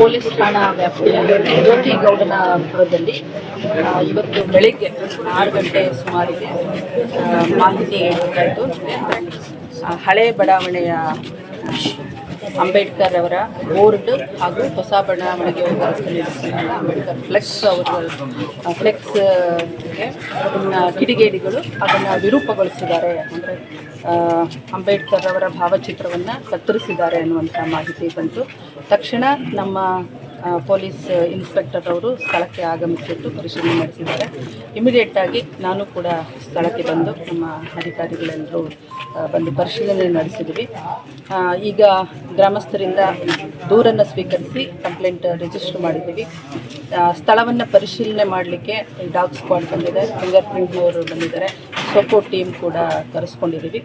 Police ಠಾಣಾ ವ್ಯಾಪ್ತಿಯ ಜ್ಯೋತಿಗೌಡನ ಪುರದಲ್ಲಿ ಇವತ್ತು ಬೆಳಿಗ್ಗೆ 6 ಗಂಟೆ ಸುಮಾರಿಗೆ ಮಾಹಿತಿ ಗೊತ್ತಾಯಿತು. ಹಳೆ ಬಡಾವಣೆಯ ಅಂಬೇಡ್ಕರ್ ಅವರ ಬೋರ್ಡ್ ಹಾಗೂ ಹೊಸ ಬಡಾವಣೆಗೆ ಅಂಬೇಡ್ಕರ್ ಫ್ಲೆಕ್ಸ್ಗೆ ಕಿಡಿಗೇಡಿಗಳು ಅದನ್ನು ವಿರೂಪಗೊಳಿಸಿದ್ದಾರೆ. ಅಂದರೆ ಅಂಬೇಡ್ಕರ್ ಅವರ ಭಾವಚಿತ್ರವನ್ನು ಕತ್ತರಿಸಿದ್ದಾರೆ ಅನ್ನುವಂಥ ಮಾಹಿತಿ ಬಂತು. ತಕ್ಷಣ ನಮ್ಮ ಪೊಲೀಸ್ ಇನ್ಸ್ಪೆಕ್ಟರ್ ಅವರು ಸ್ಥಳಕ್ಕೆ ಆಗಮಿಸಿಟ್ಟು ಪರಿಶೀಲನೆ ನಡೆಸಿದ್ದಾರೆ. ಇಮಿಡಿಯೇಟಾಗಿ ನಾನು ಕೂಡ ಸ್ಥಳಕ್ಕೆ ಬಂದು ನಮ್ಮ ಅಧಿಕಾರಿಗಳೆಲ್ಲರೂ ಬಂದು ಪರಿಶೀಲನೆ ನಡೆಸಿದ್ವಿ. ಈಗ ಗ್ರಾಮಸ್ಥರಿಂದ ದೂರನ್ನು ಸ್ವೀಕರಿಸಿ ಕಂಪ್ಲೇಂಟ್ ರಿಜಿಸ್ಟರ್ ಮಾಡಿದ್ದೀವಿ. ಸ್ಥಳವನ್ನು ಪರಿಶೀಲನೆ ಮಾಡಲಿಕ್ಕೆ ಡಾಗ್ ಸ್ಕ್ವಾಡ್ ಬಂದಿದೆ, ಫಿಂಗರ್ ಪ್ರಿಂಟ್ನವರು ಬಂದಿದ್ದಾರೆ, ಸೋಪೋ ಟೀಮ್ ಕೂಡ ಕರೆಸ್ಕೊಂಡಿದ್ದೀವಿ.